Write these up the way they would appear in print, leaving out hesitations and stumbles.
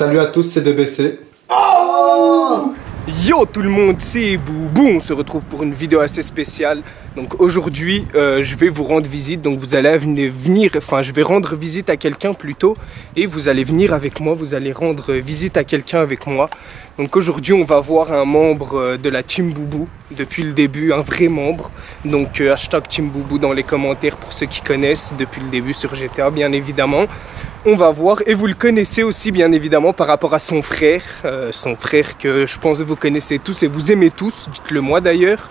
Salut à tous, c'est DBC. Oh Yo tout le monde, c'est Boubou, on se retrouve pour une vidéo assez spéciale. Donc aujourd'hui, je vais vous rendre visite, donc vous allez venir, enfin je vais rendre visite à quelqu'un plutôt. Et vous allez venir avec moi, vous allez rendre visite à quelqu'un avec moi. Donc aujourd'hui on va voir un membre de la Team Boubou, depuis le début, un vrai membre. Donc hashtag Team Boubou dans les commentaires pour ceux qui connaissent, depuis le début sur GTA bien évidemment. On va voir, et vous le connaissez aussi bien évidemment par rapport à son frère que je pense que vous connaissez tous et vous aimez tous, dites-le moi d'ailleurs.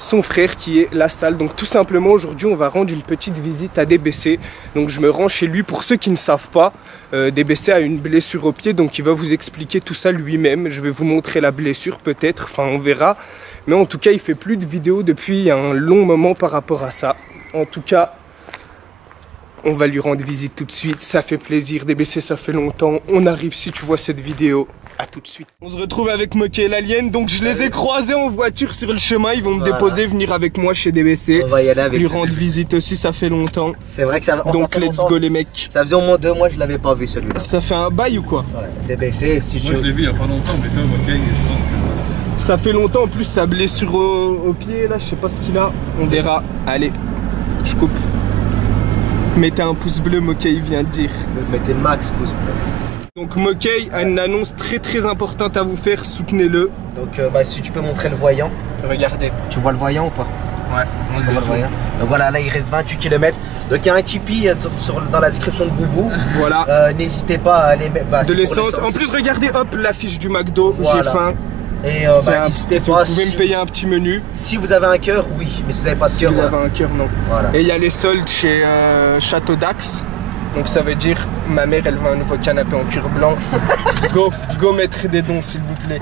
Son frère qui est La Salle. Donc tout simplement aujourd'hui on va rendre une petite visite à DBC. Donc je me rends chez lui. Pour ceux qui ne savent pas, DBC a une blessure au pied, donc il va vous expliquer tout ça lui-même. Je vais vous montrer la blessure peut-être, enfin on verra. Mais en tout cas il fait plus de vidéos depuis un long moment par rapport à ça. En tout cas on va lui rendre visite tout de suite, ça fait plaisir. DBC ça fait longtemps, on arrive si tu vois cette vidéo. A tout de suite. On se retrouve avec Moké et l'Alien. Donc je les ai croisés en voiture sur le chemin. Ils vont me déposer, venir avec moi chez DBC. On va y aller avec lui rendre visite aussi, ça fait longtemps. C'est vrai que ça donc let's go les mecs. Ça faisait au moins 2 mois que je l'avais pas vu celui-là. Ça fait un bail ou quoi? Ouais, DBC, si Moi je l'ai vu il y a pas longtemps, mais toi Moké, je pense que voilà. Ça fait longtemps, en plus sa blessure au pied là, je sais pas ce qu'il a. On verra. Allez, je coupe. Mettez un pouce bleu, Moké il vient de dire. Mettez max pouce bleu. Donc Moké a une annonce très importante à vous faire, soutenez-le. Donc si tu peux montrer le voyant. Regardez. Tu vois le voyant ou pas? Ouais, on le voyant. Donc voilà, là il reste 28 km. Donc il y a un Tipeee dans la description de Boubou. Voilà. N'hésitez pas à aller mettre de l'essence. En plus regardez hop l'affiche du McDo, voilà. J'ai faim. Et n'hésitez pas. Vous pouvez me payer un petit menu. Si vous avez un cœur, oui. Mais si vous n'avez pas de cœur, si vous avez un cœur, non. Voilà. Et il y a les soldes chez Château d'Axe. Donc ça veut dire, ma mère elle veut un nouveau canapé en cuir blanc. go mettre des dons s'il vous plaît.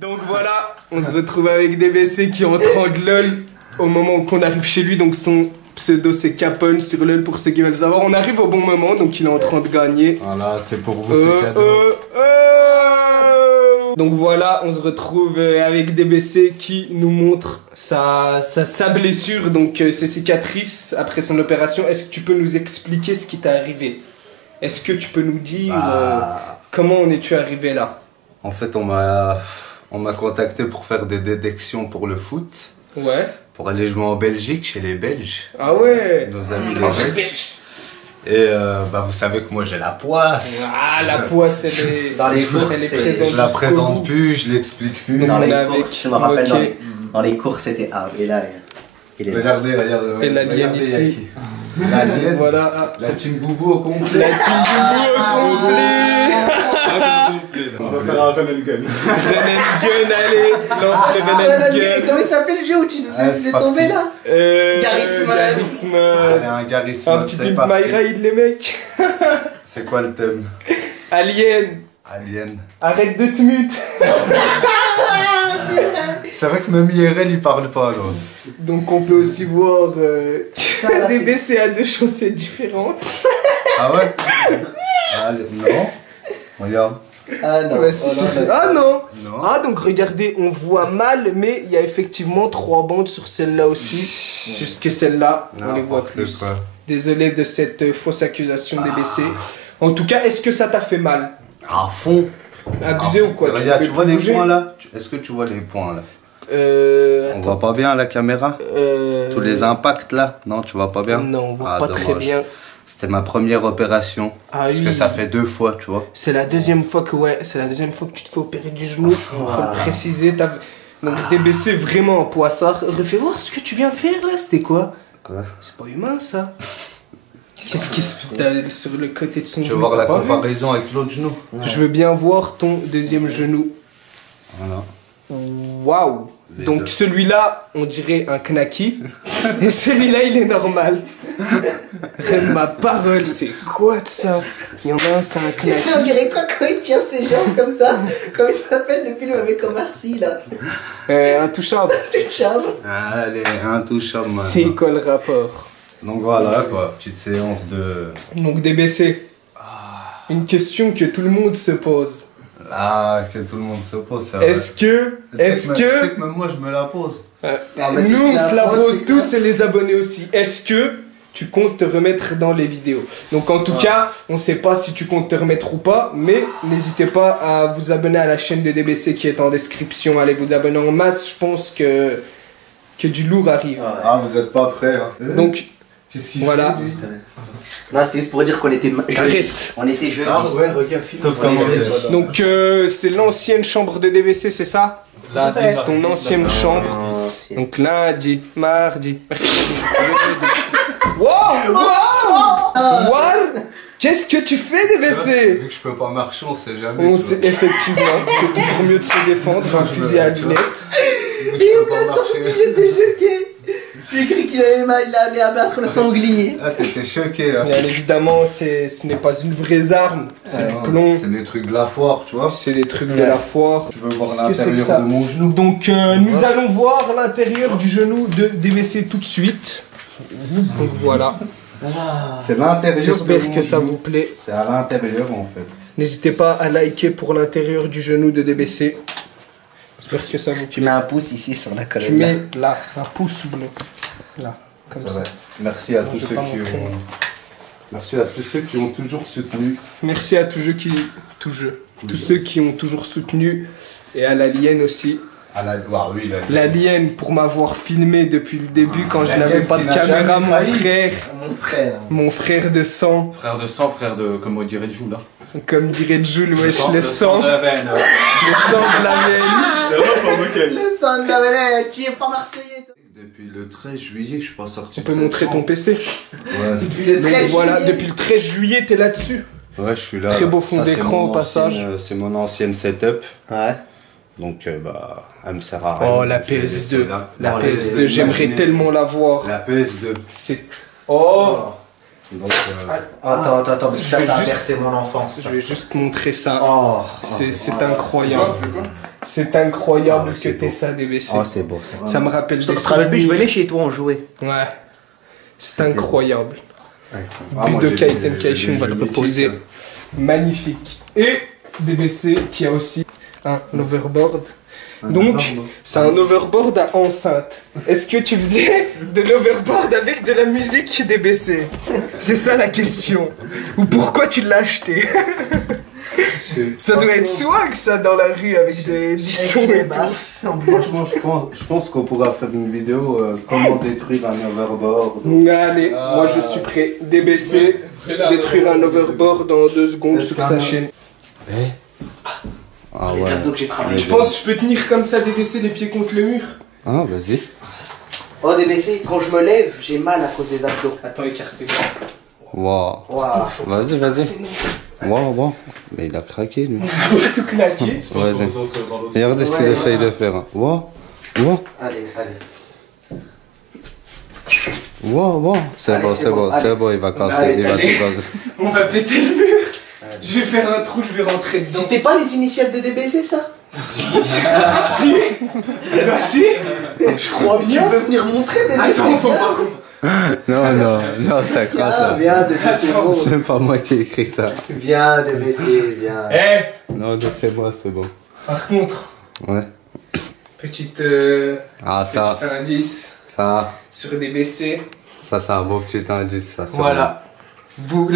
Donc voilà, on se retrouve avec DBC qui est en train de LOL au moment qu'on arrive chez lui. Donc son pseudo c'est Capone sur LOL pour ceux qui veulent savoir. On arrive au bon moment, donc il est en train de gagner. Voilà, c'est pour vous, c'est cadeau. Donc voilà, on se retrouve avec DBC qui nous montre sa blessure, donc ses cicatrices après son opération. Est-ce que tu peux nous expliquer ce qui t'est arrivé? Est-ce que tu peux nous dire comment en es-tu arrivé là? En fait, on m'a contacté pour faire des détections pour le foot. Ouais. Pour aller jouer en Belgique, chez les Belges. Ah ouais. Nos amis les Belges. Et vous savez que moi j'ai la poisse. Ah la poisse c'est dans les courses, je la présente plus, je l'explique plus. Dans les courses, je me rappelle dans les courses c'était et là il est... Regardez. Et l'alien ici. L'alien, voilà. La Team Boubou au complet. La Team Boubou au complet. On va faire un run and gun. Run and gun, allez, lance le run and gun. Comment il s'appelle le jeu où tu es tombé là? Garisman. Allez, un Garisman. Un petit Pimp My Ride les mecs. C'est quoi le thème? Alien. Alien. Arrête de te mute. C'est vrai que même IRL il parle pas là. Donc on peut aussi voir DBC à 2 chaussettes différentes. Ah ouais? Non. Regarde. Ah non. Ouais, ah non. Ah donc regardez, on voit mal, mais il y a effectivement 3 bandes sur celle-là aussi. Jusque celle-là, on les voit plus. Quoi. Désolé de cette fausse accusation DBC. En tout cas, est-ce que ça t'a fait mal? À fond. Abusé ou quoi? Regarde, tu vois les points là? Est-ce que tu vois les points là? On voit pas bien à la caméra? Tous les impacts là? Non, tu vois pas bien? Non, on voit pas dommage. très bien. C'était ma première opération. Parce que ça fait 2 fois, tu vois. C'est la deuxième fois que tu te fais opérer du genou. Faut le préciser. Donc DBC vraiment en poissard. Refais voir ce que tu viens de faire là. C'était quoi? C'est pas humain ça. Qu'est-ce qui se passe sur le côté de son genou? Tu veux voir la comparaison avec l'autre genou? Je veux bien voir ton deuxième genou. Voilà. Waouh! Donc celui-là, on dirait un knacky. Et celui-là, il est normal. Reste ma parole, c'est quoi de ça? Il y en a un, c'est un knacky. On dirait quoi quand il tient ses jambes comme ça? Comme il s'appelle le film avec Omar Sy là? Intouchable. Intouchable. Allez, intouchable maintenant. C'est quoi le rapport? Donc voilà quoi, petite séance de... Donc DBC. Une question que tout le monde se pose. Que tout le monde se pose, c'est vrai. Est-ce que... Tu sais que même moi je me la pose. Nous on se la pose tous et les abonnés aussi. Est-ce que tu comptes te remettre dans les vidéos. Donc en tout cas, on sait pas si tu comptes te remettre ou pas, mais n'hésitez pas à vous abonner à la chaîne de DBC qui est en description. Allez vous abonner en masse, je pense que du lourd arrive. Ah, vous êtes pas prêts, hein. Donc, voilà. Non, c'était juste pour dire qu'on était jeudi. Arrête. On était jeudi. Ah ouais, regarde, film. Donc c'est l'ancienne chambre de DBC, c'est ça? C'est ton ancienne chambre. Donc lundi, mardi, mercredi, jeudi. Wow! Wow! What? Qu'est-ce que tu fais, DBC? Vu que je peux pas marcher, on sait jamais. On sait, effectivement, c'est toujours mieux de se défendre d'un fusil à lunettes. J'étais choqué. J'ai cru qu'il allait abattre le sanglier. Ah, t'étais choqué, hein. Bien évidemment, ce n'est pas une vraie arme, c'est du plomb. C'est des trucs de la foire, tu vois. C'est des trucs de la foire. Je veux voir l'intérieur de mon genou. Donc nous allons voir l'intérieur du genou de DBC tout de suite. Donc voilà. C'est l'intérieur. J'espère que ça vous plaît. C'est à l'intérieur en fait. N'hésitez pas à liker pour l'intérieur du genou de DBC. J'espère que ça vous plaît. Tu mets un pouce ici sur la colonne. Tu mets là, un pouce bleu. Là, comme ça. Merci à tous ceux qui ont... Merci à tous ceux qui ont toujours soutenu. Merci à tous ceux qui ont toujours soutenu. Et à l'alien aussi. Oui, l'alien pour m'avoir filmé depuis le début quand je n'avais pas de caméra, mon frère de sang. Frère de sang, frère de, comme on dirait Jules là. Comme dirait Jules, wesh, le sang de la veine. Le sang de la veine. Le sang de la veine, tu es pas marseillais. Depuis le 13 juillet, je suis pas sorti. Tu peux montrer ton PC? Ouais. Depuis le 13 juillet. Voilà, depuis le 13 juillet, t'es là-dessus. Ouais, je suis là. Très beau fond d'écran au passage. C'est mon ancienne setup. Ouais. Donc, elle me sert à rien. Oh, la PS2. La PS2, j'aimerais tellement la voir. La PS2. C'est... Oh. Donc, Attends, parce que ça a bercé mon enfance. Je vais juste montrer ça. Oh. C'est incroyable. C'est incroyable que t'aies ça, DBC. Oh, c'est beau ça. Ça me rappelle des Je te rappelle plus, je venais chez toi, on jouait. Ouais. C'est incroyable. But de Kite Kaishi, on va le reposer. Magnifique. Et DBC qui a aussi un overboard. Donc, c'est un overboard à enceinte. Est-ce que tu faisais de l'overboard avec de la musique DBC? C'est ça la question. Ou pourquoi tu l'as acheté? Ça doit être swag ça dans la rue avec du son et tout. Franchement, je pense qu'on pourra faire une vidéo comment détruire un overboard. Allez, moi je suis prêt. DBC, détruire un overboard en 2 secondes sur sa chaîne. Ah les abdos que j'ai travaillé. Je pense que je peux tenir comme ça DBC les pieds contre le mur. Ah, vas-y. Oh DBC, quand je me lève, j'ai mal à cause des abdos. Attends, écartez-moi. Waouh. Vas-y. Waouh. Mais il a craqué lui. On va tout claquer. Vas-y. Regardez ce qu'il essaye de faire. Waouh. Allez. Waouh. C'est bon, il va casser. On va péter le mur. Je vais faire un trou, je vais rentrer dedans. C'était pas les initiales de DBC ça? Si. Si. Je crois bien. Tu peux venir montrer des DBC? Attends, faut pas. Non, ça crasse. Viens DBC. C'est pas moi qui ai écrit ça. Viens DBC, viens. Non, c'est moi, c'est bon. Par contre, ouais. Petit indice sur DBC. Ça, c'est un beau petit indice. Ça, voilà. Vous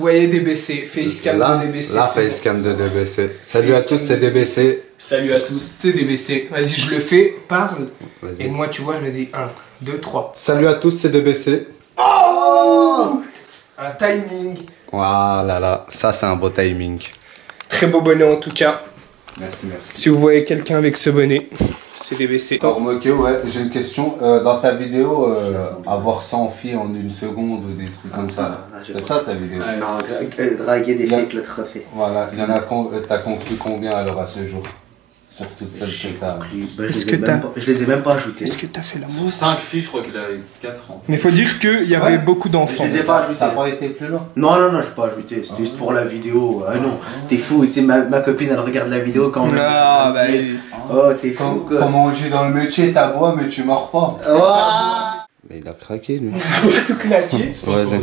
voyez DBC. Facecam de DBC. Là, facecam de DBC. Salut à tous, c'est DBC. Salut à tous, c'est DBC. Vas-y, je le fais, parle. Et moi, tu vois, je vas-y. 1, 2, 3. Salut à tous, c'est DBC. Oh! Un timing. Voilà, ça, c'est un beau timing. Très beau bonnet en tout cas. Merci. Si vous voyez quelqu'un avec ce bonnet, c'est DBC. Ok, ouais, j'ai une question. Dans ta vidéo, avoir 100 filles en 1 seconde ou des trucs comme ça, c'est ça ta vidéo? Non, draguer des filles avec le trophée. Voilà, t'as conclu combien alors à ce jour? Sur toutes celles que t'as. Je les ai même pas ajoutées. Est-ce que t'as fait l'amour? 5 filles, je crois qu'il a eu 4 ans. Mais faut dire qu'il y avait beaucoup d'enfants. Je les ai pas ajoutées. Ça n'a pas été plus long? Non, j'ai pas ajouté. C'était juste pour la vidéo. Non, t'es fou. C'est ma copine, elle regarde la vidéo quand même. Ah, bah oh, t'es fou quoi. Comment on dit dans le métier, t'aboies mais tu mords pas. Mais il a craqué lui. On va tout claquer. Vas-y.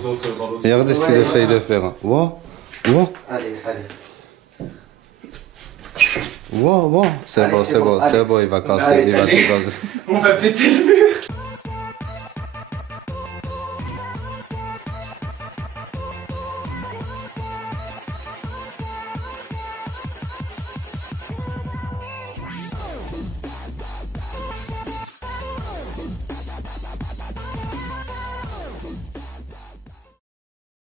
Regardez ce qu'il essaye de faire. Allez. C'est bon, il va casser. On va péter le mur.